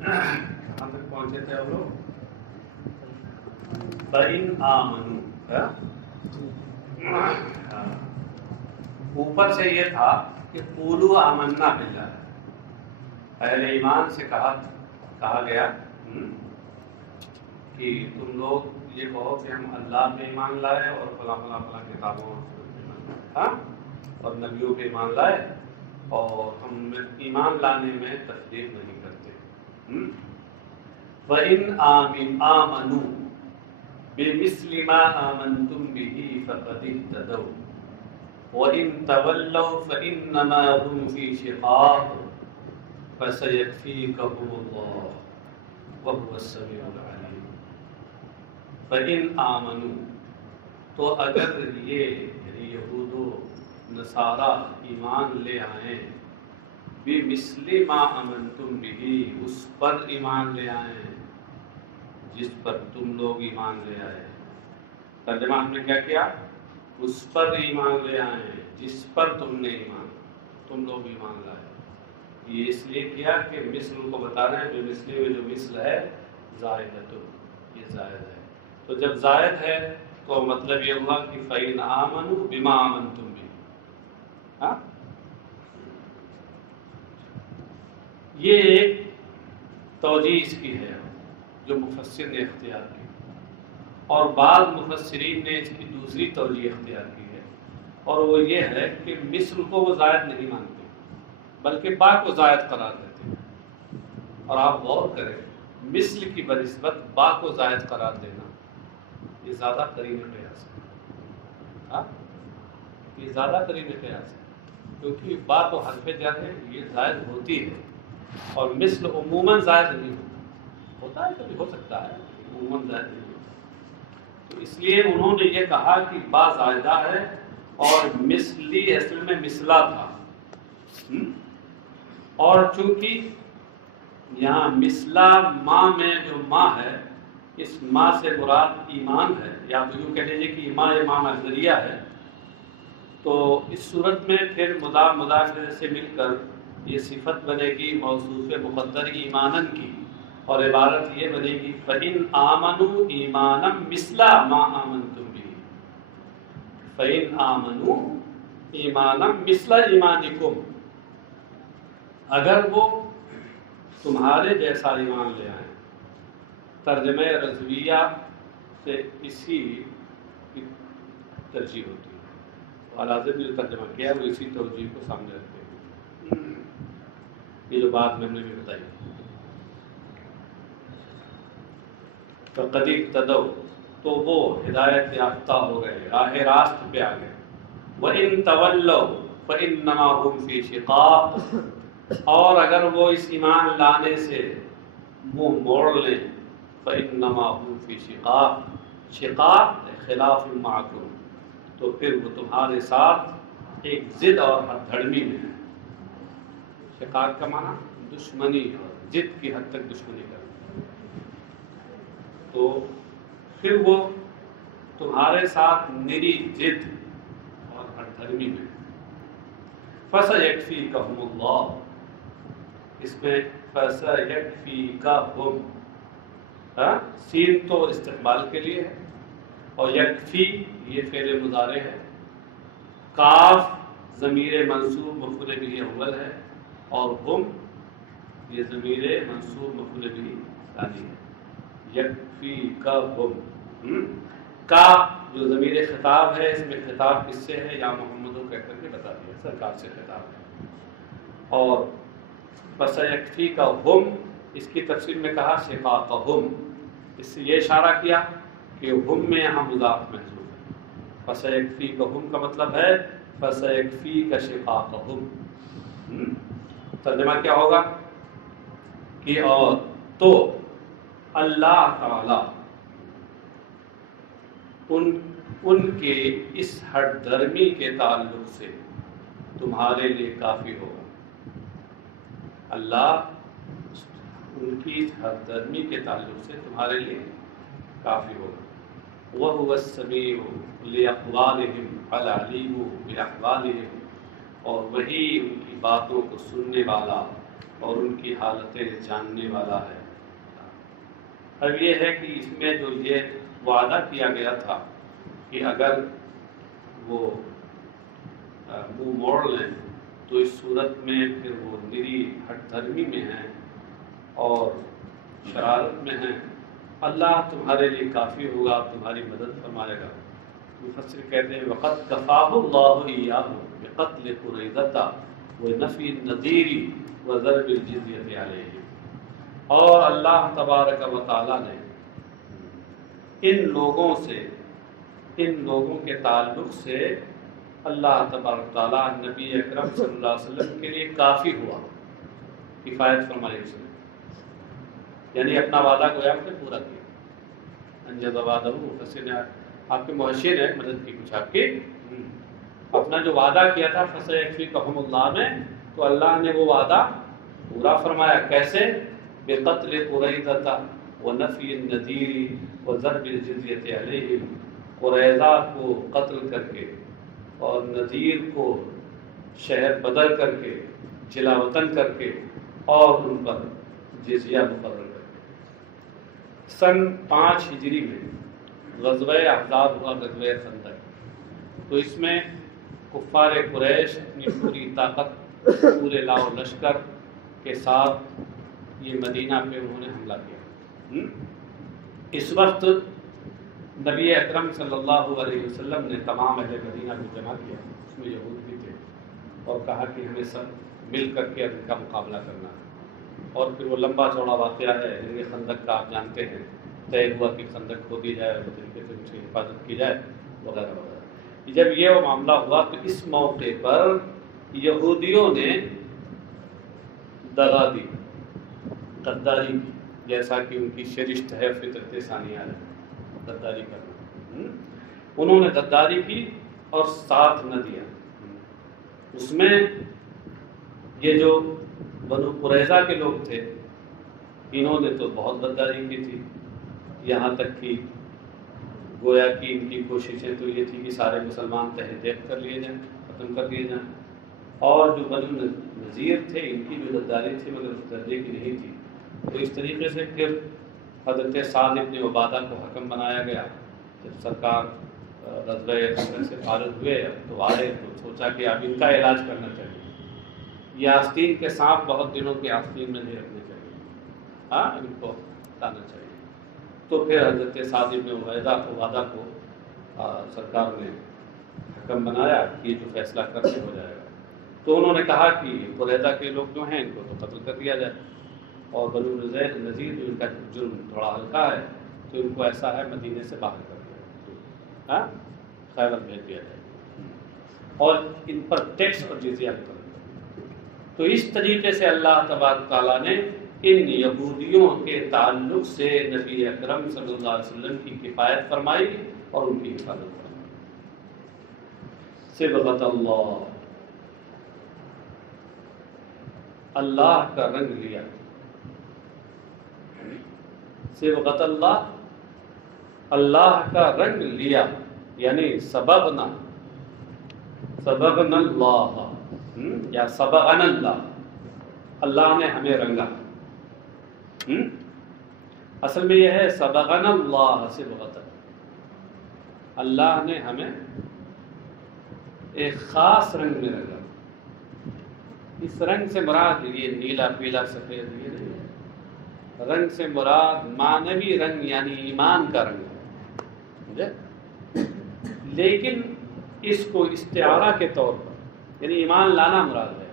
کہاں تک پہنچے تھے ہم لوگ؟ فَإِنْ آمَنُوا، اوپر سے یہ تھا کہ قولوا آمنا باللہ، اہل ایمان سے کہا گیا کہ تم لوگ یہ کہو کہ ہم اللہ پہ ایمان لائے اور فلاں فلاں فلاں کتابوں اور نبیوں پہ ایمان لائے، اور ہم ایمان لانے میں تصدیق نہیں کرتے۔ وَإِنْ آمَنُوا بِمِثْلِ مَا آمَنْتُمْ بِهِ فَقَدِ اهْتَدَوْا وَإِنْ تَوَلَّوْا فَإِنَّمَا هُمْ فِي شِقَاقٍ فَسَيَكْفِيكَهُمُ اللَّهُ وَهُوَ السَّمِيعُ الْعَلِيمُ۔ فَإِنْ آمَنُوا، تو اگر یہ یعنی یہود و نصارہ ایمان لے آئیں، بِمِثْلِ مَا آمَنْتُمْ بِهِ، اس پر ایمان لے آئیں جس پر تم لوگ ایمان لے آئے۔ ترجمہ ہم نے کیا کیا؟ اس پر ایمان لے آئے جس پر تم لوگ ایمان لائے۔ یہ اس لیے کیا کہ مثل کو بتا رہے ہیں، جو مثلی میں جو مثل ہے زائدۃ، یہ زائد ہے۔ تو جب زائد ہے تو مطلب یہ ہوا کہ فَإِنْ آمَنُوا بِمَا آمَنْتُمْ بِهِ۔ یہ ایک توجیہ اس کی ہے جو مفسر نے اختیار کی، اور بعض مفسرین نے اس کی دوسری توجیہ اختیار کی ہے، اور وہ یہ ہے کہ مثل کو وہ زائد نہیں مانتے بلکہ با کو زائد قرار دیتے ہیں۔ اور آپ غور کریں، مثل کی بنسبت با کو زائد قرار دینا یہ زیادہ قریب قیاس ہے۔ یہ زیادہ قریب قیاس ہے، کیونکہ با تو حرف جر ہے، یہ زائد ہوتی ہے، اور مثل عموماً زائد نہیں ہوتا ہے، کبھی ہو سکتا ہے، عموماً زائد نہیں ہوتا۔ تو اس لیے انہوں نے یہ کہا کہ با زائدہ ہے، اور مثلی اصل میں مثلا تھا، اور چونکہ یہاں مثلا ماں میں جو ماں ہے، اس ماں سے مراد ایمان ہے، یا تو یوں کہہ لیجیے کہ ماں مصدریہ ہے، تو اس صورت میں پھر مضاف مضاف سے مل کر یہ صفت بنے گی موصوف مقدر ایمانن کی، اور عبارت یہ بنے گی فَإِنْ آمَنُوا ایمانا مثل ما آمنتم به، فَإِنْ آمَنُوا ایمانا مثل ایمانکم، اگر وہ تمہارے جیسا ایمان لے آئیں۔ ترجمہ رضویہ سے اسی کی ترجیح ہوتی ہے، اور حاضر نے جو ترجمہ کیا وہ اسی توجیہ کو سامنے رکھتے ہیں، یہ جو بات میں نے بھی بتائی۔ فَقَدِ اهْتَدَوْا، تو وہ ہدایت یافتہ ہو گئے، راہ راست پہ آ گئے۔ وَإِن تَوَلَّوْا فَإِنَّمَا هُمْ فِي شِقَاقٍ، اور اگر وہ اس ایمان لانے سے منہ موڑ لیں، فَإِنَّمَا هُمْ فِي شِقَاقٍ، شقاق خلاف معکم، تو پھر وہ تمہارے ساتھ ایک ضد اور ہتھ دھڑمی میں ہے۔ شقاق کا معنی دشمنی اور ضد کی حد تک دشمنی کرنا، تو پھر وہ تمہارے ساتھ میری ضد اور ہتھ دھڑمی میں۔ فَسَيَكْفِيكَهُمُ اللَّهُ، اس میں فَسَيَكْفِيكَهُمْ، سین تو استقبال کے لیے ہے، اور یکفی یہ فعل مضارع ہے، کاف ضمیر منصوب مفعول به اول ہے، اور ہم یہ ضمیر منصوب مفعول به ثانی ہے۔ یکفیکہم، کا جو ضمیر خطاب ہے، اس میں خطاب کس سے ہے؟ یا محمد کو کہہ کر کے بتا دیا، سرکار سے خطاب ہے۔ اور فَسَيَكْفِيكَهُمْ، اس کی تفسیر میں کہا شقاقہم، اس سے یہ اشارہ کیا کہ ہم میں یہاں مضاف محذوف ہے۔ فَسَيَكْفِيكَهُمْ کا مطلب ہے فَسَيَكْفِيكَ شِقَاقَهُمْ، ترجمہ کیا ہوگا کہ اور تو اللہ تعالی ان کے اس ہٹ درمی کے تعلق سے تمہارے لیے کافی ہوگا۔ اللہ ان کی ہٹ درمی کے تعلق سے تمہارے لیے کافی ہوگا۔ وَهُوَ السَّمِيعُ لِأَقْوَالِهِمْ الْعَلِيمُ بِأَحْوَالِهِمْ، اور وہی ان کی باتوں کو سننے والا اور ان کی حالتیں جاننے والا ہے۔ اب یہ ہے کہ اس میں جو یہ وعدہ کیا گیا تھا کہ اگر وہ منہ موڑ لیں تو اس صورت میں پھر وہ نری ہٹ دھرمی میں ہیں اور شرارت میں ہیں، اللہ تمہارے لیے کافی ہوگا، تمہاری مدد فرمائے گا۔ مفسر کہتے ہیں وقت کفاہ اللہ ایاہ بقتل قریظہ ونفی النذیر وضرب الجزیۃ علیہ، اور اللہ تبارک و تعالی نے ان لوگوں کے تعلق سے اللہ تبارک و تعالیٰ نبی اکرم صلی اللہ علیہ وسلم کے لیے کافی ہوا، کفایت فرمائی اس نے، یعنی اپنا وعدہ گویا کہ پورا کیا۔ انجز وعدہ، مفسر نے آپ کے محشر ہے مدد کی کچھ آپ کی، اپنا جو وعدہ کیا تھا فسیکفیکہم اللہ میں، تو اللہ نے وہ وعدہ پورا فرمایا۔ کیسے؟ بقتل قریظہ ونفی النذیر وضرب الجزیۃ علیہم، قریظہ کو قتل کر کے اور نذیر کو شہر بدر کر کے، جلا وطن کر کے، اور ان پر جزیہ مقرر کر کے۔ سن 5 ہجری میں غزوہ احزاب ہوا، غزوہ خندق، تو اس میں کفار قریش اپنی پوری طاقت، پورے لاؤ لشکر کے ساتھ یہ مدینہ پہ انہوں نے حملہ کیا۔ اس وقت نبی اکرم صلی اللہ علیہ وسلم نے تمام اہل مدینہ کو جمع کیا، اس میں یہود بھی تھے، اور کہا کہ ہمیں سب مل کر کے ان کا مقابلہ کرنا ہے۔ اور پھر وہ لمبا چوڑا واقعہ ہے، یہ خندق کا آپ جانتے ہیں، طے ہوا کہ خندق کھودی جائے اور طریقے سے اس کی حفاظت کی جائے وغیرہ وغیرہ۔ جب یہ وہ معاملہ ہوا تو اس موقع پر یہودیوں نے دغا دی، غداری کی، جیسا کہ ان کی شرشت ہے، فطرت ثانیہ ہے غداری کرنا۔ انہوں نے غداری کی اور ساتھ نہ دیا۔ اس میں یہ جو بنو قریظہ کے لوگ تھے، انہوں نے تو بہت غداری کی تھی، یہاں تک کہ گویا کہ ان کی کوششیں تو یہ تھی کہ سارے مسلمان تحت دیکھ کر لیے جائیں، ختم کر لیے جائیں۔ اور جو بنو نذیر تھے، ان کی بھی غداری تھی مگر اس درجے کی نہیں تھی۔ تو اس طریقے سے پھر حضرت سعد بن عبادہ کو حکم بنایا گیا۔ جب سرکار غزوہ خندق سے فارغ ہوئے تو آئے تو سوچا کہ اب ان کا علاج کرنا چاہیے، یہ آستین کے سانپ بہت دنوں کے آستین میں نہیں رکھنے چاہیے، ہاں ان کو ہٹانا چاہیے۔ تو پھر حضرت سعد بن عبادہ کو سرکار نے حکم بنایا کہ یہ جو فیصلہ کرنے ہو جائے گا۔ تو انہوں نے کہا کہ قریظہ کے لوگ جو ہیں ان کو تو قتل کر دیا جائے، اور بنو نذیر جو ان کا جرم تھوڑا ہلکا ہے تو ان کو ایسا ہے مدینے سے باہر کر دیا جائے، ہاں خیبر بھیج دیا جائے، اور ان پر ٹیکس اور جزیہ بھی کرے۔ تو اس طریقے سے اللہ تبارک تعالیٰ نے ان یہودیوں کے تعلق سے نبی اکرم صلی اللہ علیہ وسلم کی کفایت فرمائی اور ان کی حفاظت فرمائی۔ صبغۃ اللہ، اللہ کا رنگ لیا، صبغۃ اللہ، اللہ کا رنگ لیا، یعنی سبغنا اللہ یا سبغنا اللہ، اللہ نے ہمیں رنگا۔ اصل میں یہ ہے سبغنا اللہ صبغۃ، اللہ نے ہمیں ایک خاص رنگ میں رنگا۔ اس رنگ سے مراد یہ نیلا پیلا سفید یہ نہیں ہے، رنگ سے مراد معنوی رنگ یعنی ایمان کا رنگ ہے، لیکن اس کو استعارہ کے طور پر یعنی ایمان لانا مراد ہے۔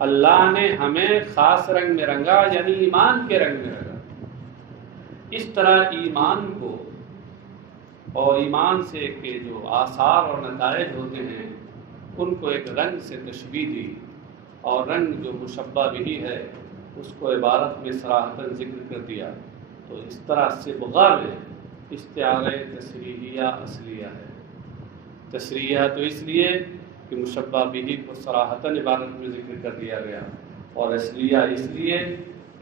اللہ نے ہمیں خاص رنگ میں رنگا یعنی ایمان کے رنگ میں رنگا۔ اس طرح ایمان کو اور ایمان سے کے جو آثار اور نتائج ہوتے ہیں ان کو ایک رنگ سے تشبیہ دی، اور رنگ جو مشبہ بھی ہے اس کو عبارت میں صراحتاً ذکر کر دیا۔ تو اس طرح صبغہ میں استعارہ تصریحیہ اصلیہ ہے۔ تصریحہ تو اس لیے کہ مشبہ بھی کو صراحتاً عبارت میں ذکر کر دیا گیا، اور اصلیہ اس لیے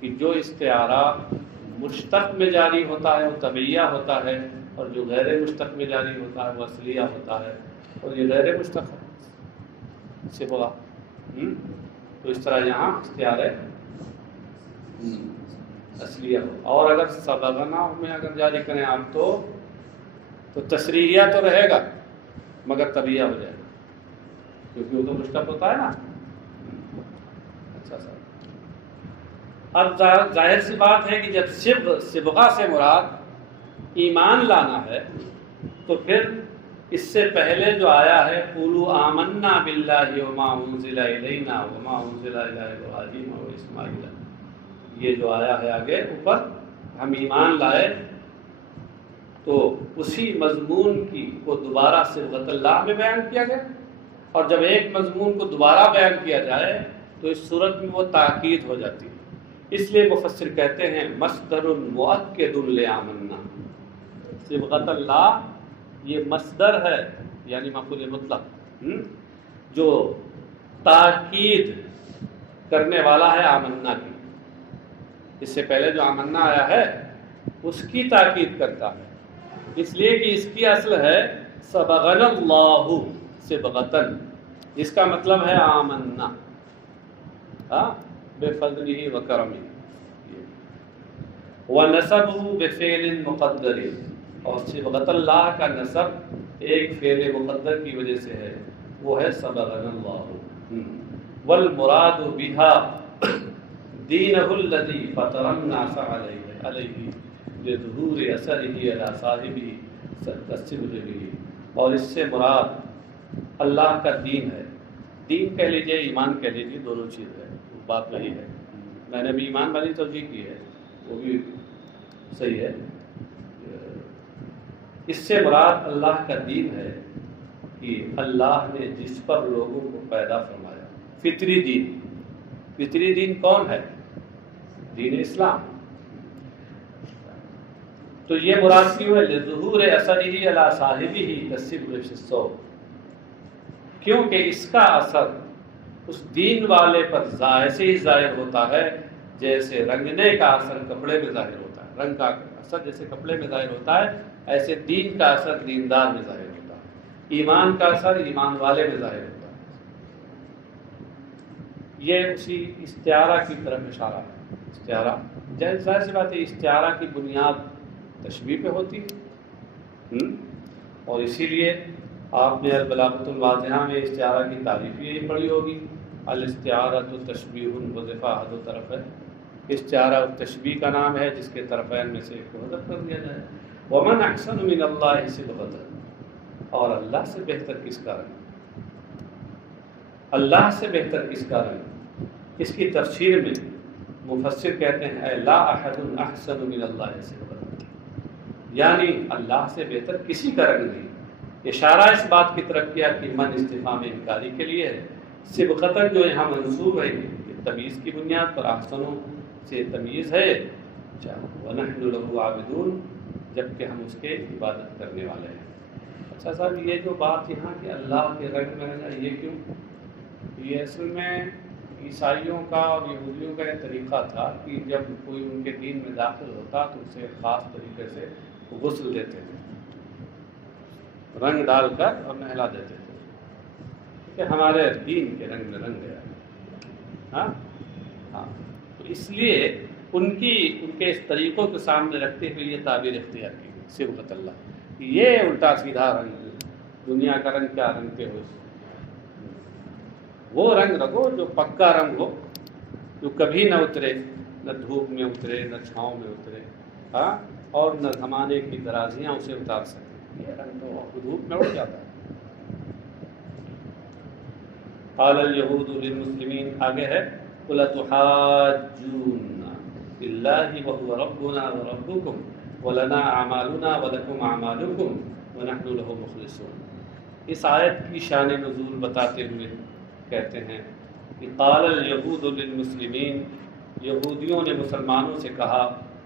کہ جو استعارہ مشتق میں جاری ہوتا ہے وہ طبعیہ ہوتا ہے، اور جو غیر مشتق میں جاری ہوتا ہے وہ اصلیہ ہوتا ہے، اور یہ غیر مشتق ہے صبغہ۔ تو اس طرح یہاں اختیار اصلیہ ہو. اور اگر سبغنا میں اگر جاری کریں آپ تو تشریحیہ تو رہے گا مگر طبیعہ ہو جائے گا کیونکہ وہ تو مشتق ہوتا ہے نا. اچھا سر، اب ظاہر سی بات ہے کہ جب صبغہ سے مراد ایمان لانا ہے تو پھر اس سے پہلے جو آیا ہے قولوا آمنا باللہ وما انزل الینا وما انزل الی ابراہیم واسماعیل، یہ جو آیا ہے آگے اوپر ہم ایمان لائے، تو اسی مضمون کو دوبارہ صبغۃ اللہ میں بیان کیا گیا. اور جب ایک مضمون کو دوبارہ بیان کیا جائے تو اس صورت میں وہ تاکید ہو جاتی ہے. اس لیے مفسر کہتے ہیں مصدر مؤکد لآمنا، صبغۃ اللہ یہ مصدر ہے یعنی مفعول مطلق جو تاکید کرنے والا ہے آمنا کی. اس سے پہلے جو آمنا آیا ہے اس کی تاکید کرتا ہے، اس لیے کہ اس کی اصل ہے صبغنا اللہ صبغتن، اس کا مطلب ہے آمنا بفضلہ وکرمہ، ونسبہ بفعل مقدر، اور صبغۃ اللہ کا نسب ایک فعل مقدر کی وجہ سے ہے، وہ ہے صبغنا اللہ. والمراد بها دینہ الذی فطر الناس علیہ لظہور اثرہ علی صاحبہ کالصبغ بہ، اور اس سے مراد اللہ کا دین ہے. دین کہہ لیجئے ایمان کہہ لیجئے، دونوں چیز ہے، بات وہی ہے. میں نے بھی ایمان والی توجیہ کی ہے، وہ بھی صحیح ہے. اس سے مراد اللہ کا دین ہے کہ اللہ نے جس پر لوگوں کو پیدا فرمایا، فطری دین. فطری دین کون ہے؟ دین اسلام. تو یہ مراد کیوں ہے؟ لظہور اثرہ علی صاحبہ کالصبغ فی الثوب، کیونکہ اس کا اثر اس دین والے پر ایسے ہی ظاہر ہوتا ہے جیسے رنگنے کا اثر کپڑے میں ظاہر ہوتا ہے. رنگ کا اثر جیسے کپڑے میں ظاہر ہوتا ہے، ایسے دین کا اثر دیندار میں ظاہر ہوتا ہے، ایمان کا اثر ایمان والے میں ظاہر ہوتا ہے. یہ اسی استعارہ کی طرف اشارہ ہے. استعارہ ظاہر سی بات ہے، استعارہ کی بنیاد تشبیہ پہ ہوتی ہے، اور اسی لیے آپ نے البلاغۃ الواضحہ میں استعارہ کی تعریف یہی پڑھی ہوگی، الاستعارۃ تشبیہ وضفاحۃ طرف ہے. استعارہ تشبیہ کا نام ہے جس کے طرفین میں سے ایک کو حذف کر دیا جائے. ومن احسن من اللہ صبغۃ، اور اللہ سے بہتر کس کا رنگ، اللہ سے بہتر کس کا رنگ. اس کی تفسیر میں مفسر کہتے ہیں اے لا احد احسن من اللہ صبغۃ، یعنی اللہ سے بہتر کسی کا رنگ نہیں. اشارہ اس بات کی طرف کیا کہ من استفہام انکاری کے لیے ہے. صبغۃ جو یہاں منصوب ہے یہ تمییز کی بنیاد پر، احسنوں سے تمییز ہے. وَنَحْنُ لَهُ عَابِدُونَ، جبکہ ہم اس کے عبادت کرنے والے ہیں. اچھا صاحب، یہ جو بات یہاں کہ اللہ کے رنگ میں رہنا، یہ کیوں؟ یہ اصل میں عیسائیوں کا اور یہودیوں کا ایک طریقہ تھا کہ جب کوئی ان کے دین میں داخل ہوتا تو اسے خاص طریقے سے غسل دیتے تھے، رنگ ڈال کر اور نہلا دیتے تھے کہ ہمارے دین کے رنگ میں رنگ گیا. ہاں، تو اس لیے ان کے اس طریقوں کے سامنے رکھتے ہوئے یہ تعبیر اختیار کی گئی صبغۃ اللہ. یہ الٹا سیدھا رنگ، دنیا کا رنگ کیا رنگتے ہو، وہ رنگ رکھو جو پکا رنگ ہو، جو کبھی نہ اترے، نہ دھوپ میں اترے نہ چھاؤں میں اترے، اور نہ زمانے کی درازیاں اسے اتار سکیں. یہ رنگ تو دھوپ میں اڑ جاتا ہے. قال الیہود للمسلمین، آگے ہے قل تحاجونا باللہ وهو ربنا وربکم ولنا اعمالنا ولکم اعمالکم ونحن له مخلصون. اس آیت کی شان نزول بتاتے ہوئے کہتے ہیں کہ قال الیہود للمسلمین، یہودیوں نے مسلمانوں سے کہا،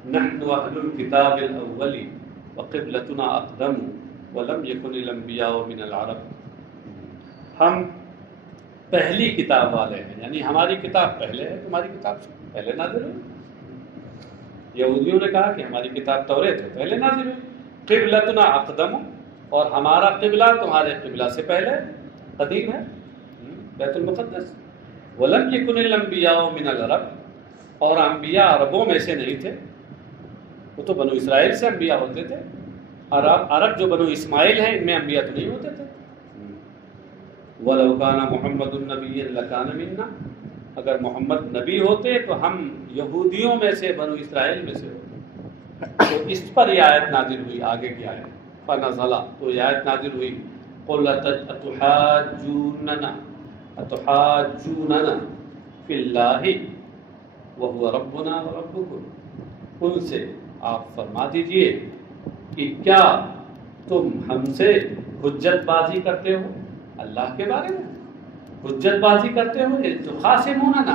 نحن اہل الکتاب الاول وقبلتنا اقدم ولم یکن الانبیاء من العرب، ہم پہلی کتاب والے ہیں، یعنی ہماری کتاب پہلے ہے، تمہاری کتاب پہلے نازل ہوئی. یہودیوں نے کہا کہ ہماری کتاب توریت ہے، پہلے نازل ہوئی. قبلتنا اقدم، اور ہمارا قبلہ تمہارے قبلہ سے پہلے قدیم ہے، بیت المقدس. وَلَمْ يَكُنِ الْأَنْبِيَاءُ مِنَ الْعَرَبِ، اور انبیاء عربوں میں سے نہیں تھے، وہ تو بنو اسرائیل سے انبیاء ہوتے تھے، عرب جو بنو اسماعیل ہیں ان میں انبیاء تو نہیں ہوتے تھے۔ وَلَوْ كَانَ مُحَمَّدٌ نَبِيًّا لَكَانَ مِنَّا، اگر محمد نبی ہوتے تو ہم یہودیوں میں سے، بنو اسرائیل میں سے ہوتے۔ تو اس پر یہ آیت نازل ہوئی، آگے کی آیت فَنَزَلَ، تو یہ آیت نازل ہوئی قُلْ أَتُحَاجُّونَنَا فِي اللَّهِ وَهُوَ رَبُّنَا وَرَبُّكُمْ، ان سے آپ فرما دیجئے کہ کیا تم ہم سے حجت بازی کرتے ہو اللہ کے بارے میں، حجت بازی کرتے ہو، تخاصموننا،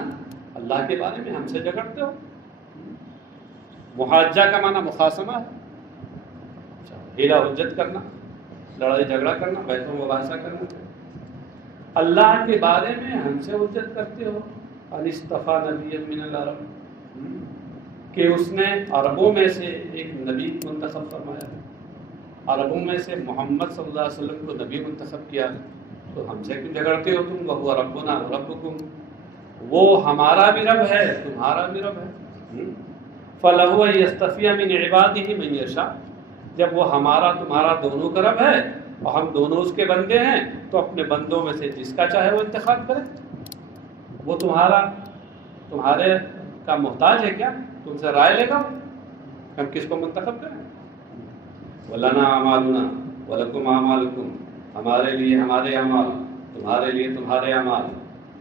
اللہ کے بارے میں ہم سے جھگڑتے ہو۔ محاجہ کا معنی مخاصمہ ہے، ہیلا حجت کرنا، لڑائی جھگڑا کرنا، بحث و مباحثہ کرنا۔ اللہ کے بارے میں ہم سے حجت کرتے ہو، ان اصطفیٰ نبی من العرب، کہ اس نے عربوں میں سے ایک نبی منتخب فرمایا، عربوں میں سے محمد صلی اللہ علیہ وسلم کو نبی منتخب کیا، تو ہم سے کیوں جھگڑتے ہو تم؟ وَهُوَ رَبُّنَا وَرَبُّكُمْ، وہ ہمارا بھی رب ہے تمہارا بھی رب ہے۔ فَلَهُ أَن يَسْتَفِيَ مِنْ عِبَادِهِ مَن يَشَاءُ، جب وہ ہمارا تمہارا دونوں کا رب ہے اور ہم دونوں اس کے بندے ہیں، تو اپنے بندوں میں سے جس کا چاہے وہ انتخاب کرے۔ وہ تمہارے کا محتاج ہے کیا؟ تم سے رائے لے گا ہم کس کو منتخب کریں؟ وَلَنَا أَعْمَالُنَا وَلَكُمْ أَعْمَالُكُمْ، ہمارے لیے ہمارے اعمال، تمہارے لیے تمہارے اعمال۔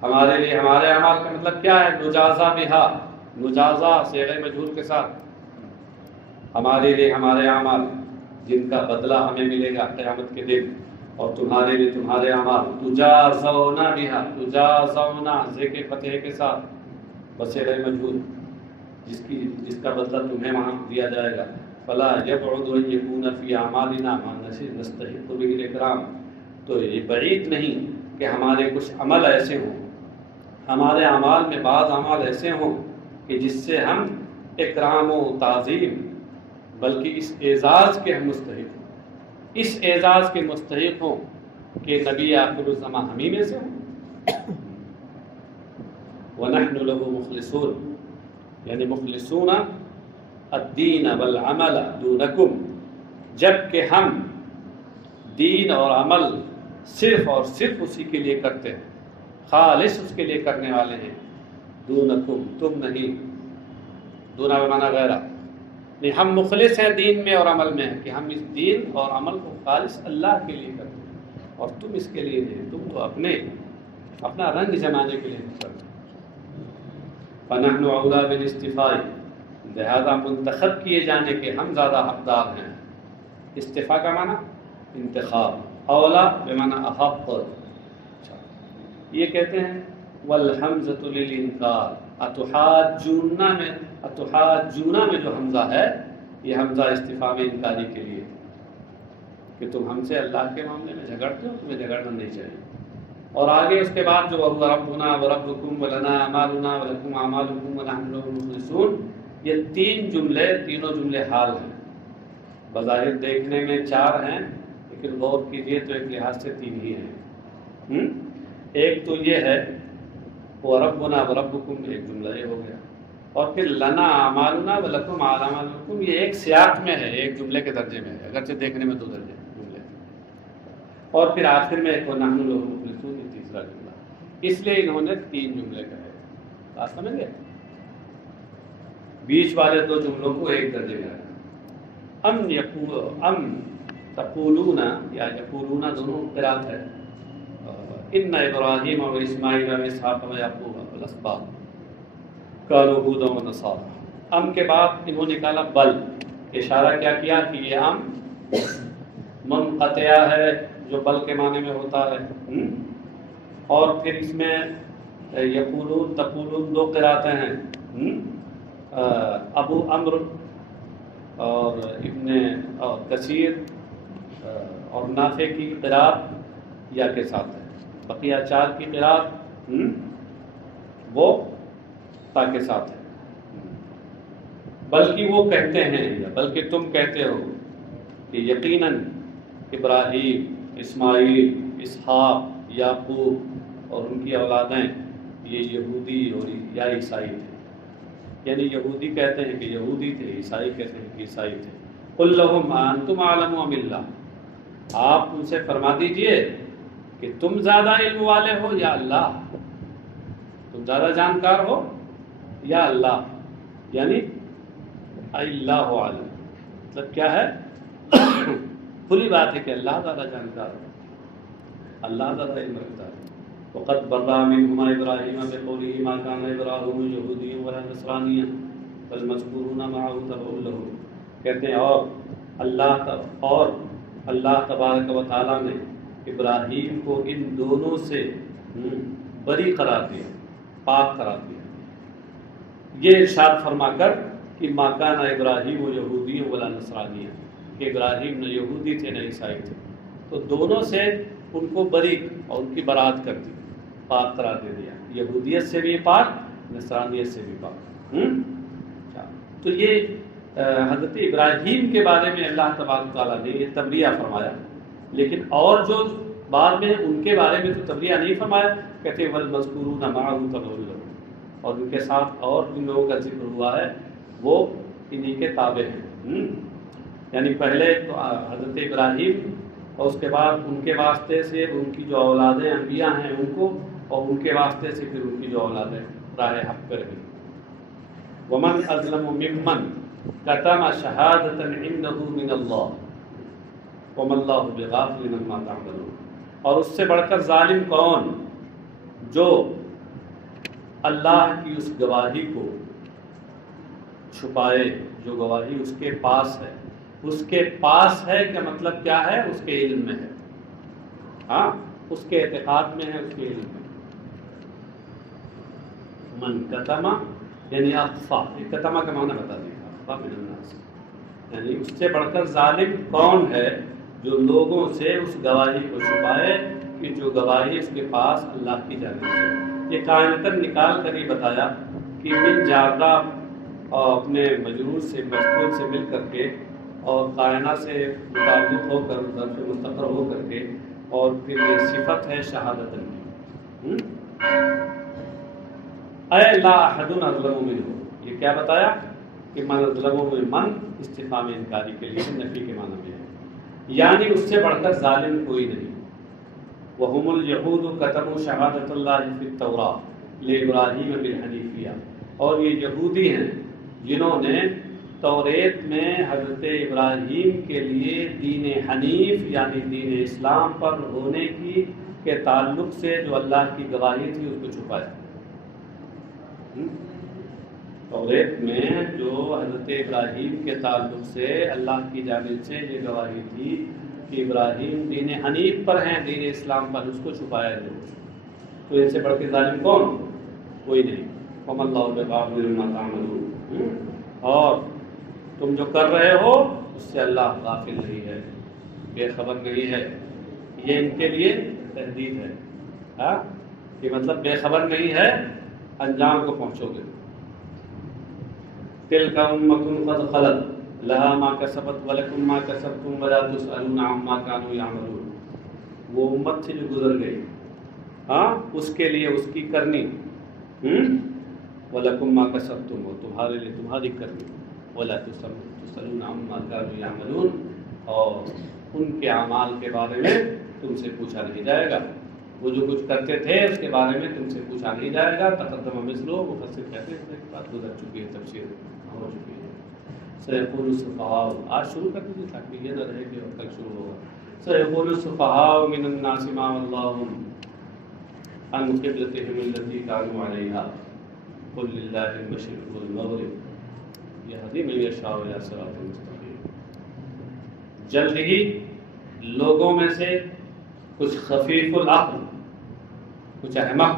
ہمارے لیے ہمارے اعمال کا مطلب کیا ہے؟ نجازہ بہا، نجازہ صیغہ مجہول کے ساتھ، ہمارے لیے ہمارے اعمال جن کا بدلہ ہمیں ملے گا قیامت کے دن، اور تمہارے لیے تمہارے اعمال تجازون بہا، تجازون ذکر فتح کے ساتھ بصیغہ مجہول، جس کا بدلہ تمہیں وہاں دیا جائے گا۔ فلا یبعد ان یکون فی اعمالنا ما نستحق به الاکرام، تو یہ بعید نہیں کہ ہمارے کچھ عمل ایسے ہوں، ہمارے اعمال میں بعض اعمال ایسے ہوں کہ جس سے ہم اکرام و تعظیم، بلکہ اس اعزاز کے ہم مستحق ہوں، اس اعزاز کے مستحق ہوں کہ نبی آخر الزمان ہم ہی میں سے ہوں۔ وَنَحْنُ لَهُ مُخْلِصُونَ، یعنی مخلصون الدین والعمل دونکم، جب کہ ہم دین اور عمل صرف اور صرف اسی کے لیے کرتے ہیں، خالص اس کے لیے کرنے والے ہیں، دونکم تم نہیں، دونا بمانا غیرہ، نہیں ہم مخلص ہیں دین میں اور عمل میں، کہ ہم اس دین اور عمل کو خالص اللہ کے لیے کرتے ہیں، اور تم اس کے لیے نہیں، تم تو اپنا رنگ جمانے کے لیے کرتے ہیں۔ فَنَحْنُ أَوْلَىٰ بِالِاسْتِفَاءِ، لہذا منتخب کیے جانے کے ہم زیادہ حقدار ہیں۔ استفاء کا معنی انتخاب، اولا بمعنی احق۔ یہ کہتے ہیں والحمزۃ للانکار، اتحاجونا میں جو حمزہ ہے یہ حمزہ استفاء میں انکاری کے لیے، کہ تم ہم سے اللہ کے معاملے میں جھگڑتے ہو، تمہیں جھگڑنا نہیں چاہیے۔ اور آگے اس کے بعد جو وَهُوَ رَبُّنَا وَرَبُّكُمْ وَلَنَا أَعْمَالُنَا وَلَكُمْ أَعْمَالُكُمْ وَنَحْنُ لَهُ مُخْلِصُونَ، یہ تینوں جملے حال ہیں، بظاہر دیکھنے میں 4 ہیں لیکن غور کیجئے تو ایک لحاظ سے 3 ہی ہیں۔ ایک تو یہ ہے وَرَبُّنَا وَرَبُّكُمْ، ایک جملہ یہ ہو گیا، اور پھر لَنَا أَعْمَالُنَا وَلَكُمْ أَعْمَالُكُمْ، یہ ایک سیاق میں ہے، ایک جملے کے درجے میں ہے، اگرچہ دیکھنے میں 2 درجے جملے، اور پھر آخر میں ایک وَنَحْنُ لَهُ مُخْلِصُونَ، یہ تیسرا جملہ، اس لیے انہوں نے 3 جملے کہے۔ بات سمجھ گئے؟ بیچ والے 2 جملوں کو ایک درجے میں رکھا۔ ام تقولون یا یقولون دونوں قرات ہے، ان ابراہیم و اسماعیل و اسحاق و یعقوب الاسباط کانوا ھودا و نصارا، ام کے بعد انہوں نے نکالا بل، اشارہ کیا کیا کہ یہ ام منقطع ہے، جو بل کے معنی میں ہوتا ہے، اور پھر اس میں یقولون تقولون 2 قراتیں ہیں، ابو عمرو اور ابن اور کثیر اور نافع کی قرات یا کے ساتھ ہے، بقیہ 4 کی قرات وہ تا کے ساتھ ہے۔ بلکہ وہ کہتے ہیں، یا بلکہ تم کہتے ہو کہ یقیناً ابراہیم، اسماعیل، اسحاق، یعقوب اور ان کی اولادیں یہ یہودی اور یا عیسائی تھے، یعنی یہودی کہتے ہیں کہ یہودی تھے، عیسائی کہتے ہیں کہ عیسائی تھے۔ قل لہم انتم اعلم ام اللہ، آپ ان سے فرما دیجئے کہ تم زیادہ علم والے ہو یا اللہ، تم زیادہ جانکار ہو یا اللہ، یعنی اللہ عالم، مطلب کیا ہے؟ کھلی بات ہے کہ اللہ زیادہ جانکار ہے، اللہ زیادہ علم رکھتا ہے۔ وقد برأ منهما ابراہیم بقوله ما كان ابراہیم یہودیا ولا نصرانیا بل مذکورون معه تبع له، کہتے ہیں اور اللہ تبارک و تعالیٰ نے ابراہیم کو ان دونوں سے بری قرار دیا، پاک قرار دیا، یہ ارشاد فرما کر کہ ما کان ابراہیم یہودی ولا نصرانی، کہ ابراہیم نہ یہودی تھے نہ عیسائی تھے، تو دونوں سے ان کو بری اور ان کی برات کر دی، پاک قرار دے دیا، یہودیت سے بھی پاک، نصرانیت سے بھی پاک۔ تو یہ حضرت ابراہیم کے بارے میں اللہ تبارک تعالیٰ نے یہ تبریہ فرمایا، لیکن اور جو بعد میں ان کے بارے میں تو تبریہ نہیں فرمایا، کہتے والمذکورون معہ تبع له، اور ان کے ساتھ اور جن لوگوں کا ذکر ہوا ہے وہ انہی کے تابع ہیں، یعنی پہلے تو حضرت ابراہیم اور اس کے بعد ان کے واسطے سے ان کی جو اولادیں انبیاء ہیں ان کو، اور ان کے واسطے سے پھر ان کی جو اولادیں راہ حق پر گئی۔ ومن اظلم ممن کتم شہادۃ عنده من اللہ وما اللہ بغافل عما تعملون، اور اس سے بڑھ کر ظالم کون جو اللہ کی اس گواہی کو چھپائے، جو گواہی اس کے پاس ہے، اس کے پاس ہے کہ مطلب کیا ہے؟ اس کے علم میں ہے، ہاں اس کے اعتقاد میں ہے، اس کے علم میں۔ من کتما یعنی اخفا، کتما کا معنی بتا دیا، اخفا من الناس، یعنی اس سے بڑھ کر ظالم کون ہے جو لوگوں سے اس گواہی کو چھپائے کہ جو گواہی اس کے پاس اللہ کی جانب سے۔ یہ کائناتاً نکال کر یہ بتایا کہ من جاردہ اور اپنے مجرور سے مجرور سے مل کر کے اور کائنہ سے متعلق ہو کر ظرف مستقر ہو کر کے، اور پھر یہ صفت ہے شہادت کی۔ اے لا احد اظلم منہ، یہ کیا بتایا کہ من اظلم من استفہام انکاری کے لیے نفی کے معنی میں ہے، یعنی اس سے بڑھ کر ظالم کوئی نہیں۔ وهم اليهود كتموا شہادت اللہ فی التوراۃ لابراہیم بالحنیفیہ، اور یہ یہودی ہیں جنہوں نے توریت میں حضرت ابراہیم کے لیے دین حنیف یعنی دین اسلام پر ہونے کی کے تعلق سے جو اللہ کی گواہی تھی اس کو چھپایا۔ توریت میں جو حضرت ابراہیم کے تعلق سے اللہ کی جانب سے یہ گواہی تھی کہ ابراہیم دین حنیف پر ہیں، دین اسلام پر، اس کو چھپایا جو، تو ان سے بڑھ کے ظالم کون؟ کوئی نہیں۔ وما اللہ بغافل عما تعملون، اور تم جو کر رہے ہو اس سے اللہ غافل نہیں ہے، بے خبر نہیں ہے۔ یہ ان کے لیے تحدید ہے کہ مطلب بے خبر نہیں ہے، انجام کو پہنچو گے۔ تلک امۃ قد خلت لہا ما کسبت ولکم ما کسبتم ولا تسألون عما كانوا يعملون، وہ امت سے جو گزر گئی، اس کے لیے اس کی کرنی، وَلَكُمْ مَا كَسَبْتُمْ، اور تمہارے لیے تمہاری کرنی، وَلَا تُسْأَلُونَ عَمَّا كَانُوا يَعْمَلُونَ، اور ان کے اعمال کے بارے میں تم سے پوچھا نہیں جائے گا، وہ جو کچھ کرتے تھے اس کے بارے میں تم سے پوچھا نہیں جائے گا۔ تقدم مثلہ، مفسر کہتے ہیں اس بات گزر چکی ہے، تفسیر ہو چکی ہے۔ سيقول السفهاء، آج شروع کر دیجیے تاکہ یہ نہ رہے کہ کل شروع ہوگا۔ سيقول السفهاء من الناس ما ولاهم عن قبلتهم التي كانوا عليها قل للہ المشرق والمغرب یہدی من یشاء الی صراط مستقیم۔ جلد ہی لوگوں میں سے کچھ خفیف العقل، کچھ احمق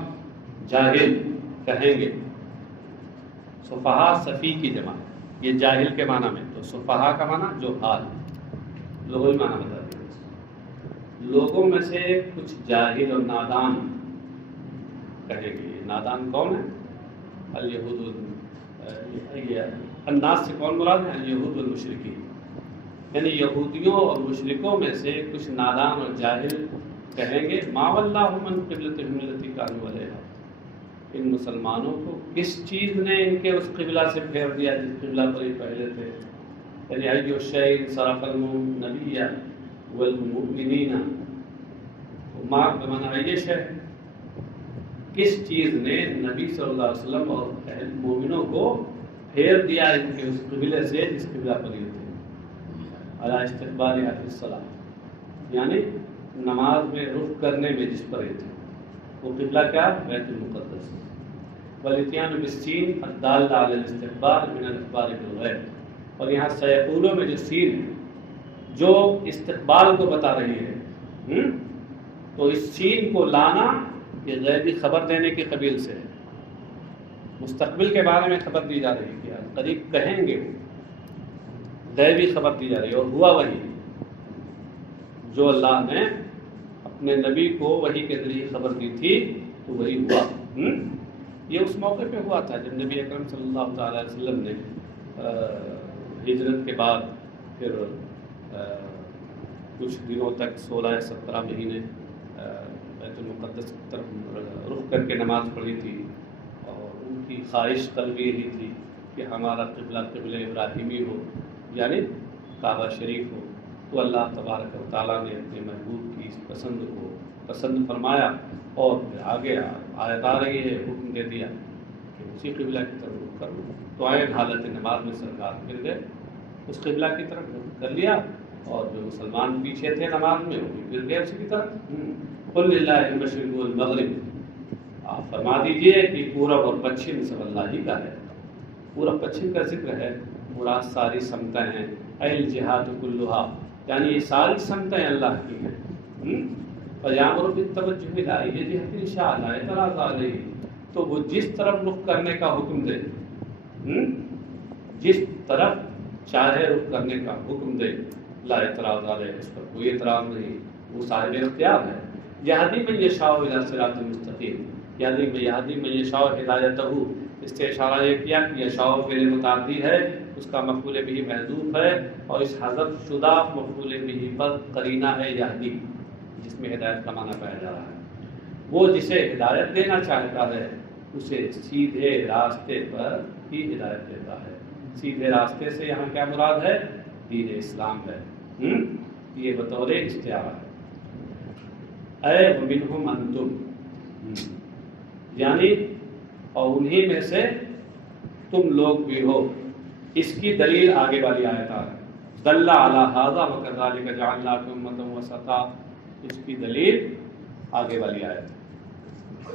جاہل کہیں گے، صفحاء صفی کی جمع، یہ جاہل کے معنی میں، تو صفحاء کا معنی جو حال، لغوی معنی بتا دیا۔ لوگوں میں سے کچھ جاہل اور نادان کہیں گے، نادان کون ہے؟ الیہود الناس سے کون مراد ہے؟ الیہود والمشرکین، یعنی یہودیوں اور مشرکوں میں سے کچھ نادان اور جاہل کہیں گے ما ولاہم عن قبلتہم التی کانوا علیہا، ان مسلمانوں کو کس چیز نے ان کے اس قبلہ سے پھیر دیا جس قبلہ پر یہ پہلے تھے؟ یعنی ایو شیء صرف النبی والمؤمنین، ما بمعنی ای شیء، کس چیز نے نبی صلی اللہ علیہ وسلم اور اہل مومنوں کو پھیر دیا ان کے اس قبلے سے جس قبلہ پر یہ تھے؟ علی استقبالها فی الصلاۃ، یعنی نماز میں رخ کرنے میں جس پر یہ تھے، وہ قبلہ کیا؟ بیت المقدس۔ والاتیان بالسین الدالہ علی الاستقبال من الاخبار بالغیب، اور یہاں سیقولوں میں جو سین ہے جو استقبال کو بتا رہی ہے، تو اس سین کو لانا یہ غیبی خبر دینے کے قبیل سے ہے، مستقبل کے بارے میں خبر دی جا رہی ہے کہ قریب کہیں گے، غیبی خبر دی جا رہی ہے، اور ہوا وہی جو اللہ نے اپنے نبی کو وحی کے ذریعے خبر دی تھی تو وہی ہوا۔ یہ اس موقع پہ ہوا تھا جب نبی اکرم صلی اللہ تعالی علیہ وسلم نے ہجرت کے بعد پھر کچھ دنوں تک 16-17 مہینے بیت المقدس کی طرف رخ کر کے نماز پڑھی تھی، اور ان کی خواہش قلبی یہی تھی کہ ہمارا قبلہ قبلہ ابراہیمی ہو، یعنی کعبہ شریف ہو۔ تو اللہ تبارک و تعالیٰ نے اپنے محبوب کی اس پسند کو پسند فرمایا، اور پھر آگے آیت آ رہی ہے، حکم دے دیا کہ اسی قبلہ کی طرف رخ کر لو۔ تو آئے حالت نماز میں سرکار گر گئے، اس قبلہ کی طرف رخ کر لیا، اور جو مسلمان پیچھے تھے نماز میں وہ بھی گر گئے اسی کی طرف۔ قل للہ المشرق والمغرب، آپ فرما دیجئے کہ پورب اور پچھم سب اللہ ہی کا ہے۔ پورب پچھم کا ذکر ہے، مراد ساری سمتیں ہیں، الجہات کلھا، یعنی یہ ساری سمتیں اللہ کی ہیں۔ فیامر بالتوجہ الی جہت الشاء لا اعتراض علیہ، تو وہ جس طرف رخ کرنے کا حکم دے، جس طرف چاہے رخ کرنے کا حکم دے، لا اعتراض علیہ، اس پر کوئی اعتراض نہیں، وہ صاحب اختیار ہے۔ یہدی من یشاء الی صراط مستقیم، یعنی یہدی من یشاء ہدایتہ، اس سے اشارہ یہ کیا کہ یشاء فعل متعدی ہے، اس کا مفعول بھی محذوف ہے، اور اس حذف شدہ مفعول بھی پر قرینہ ہے یہدی، جس میں ہدایت کا معنی پایا جا رہا ہے۔ وہ جسے ہدایت دینا چاہتا ہے اسے سیدھے راستے پر ہی ہدایت دیتا ہے۔ سیدھے راستے سے یہاں کیا مراد ہے؟ دین اسلام ہے، یہ بطور استعارہ ہے۔ اے ومنہم انتم، یعنی اور انہی میں سے تم لوگ بھی ہو۔ اس کی دلیل آگے والی آیت ہے، دل علی ھذا وکذالک جعلناکم امۃ وسطا، اس کی دلیل آگے والی آیت ہے۔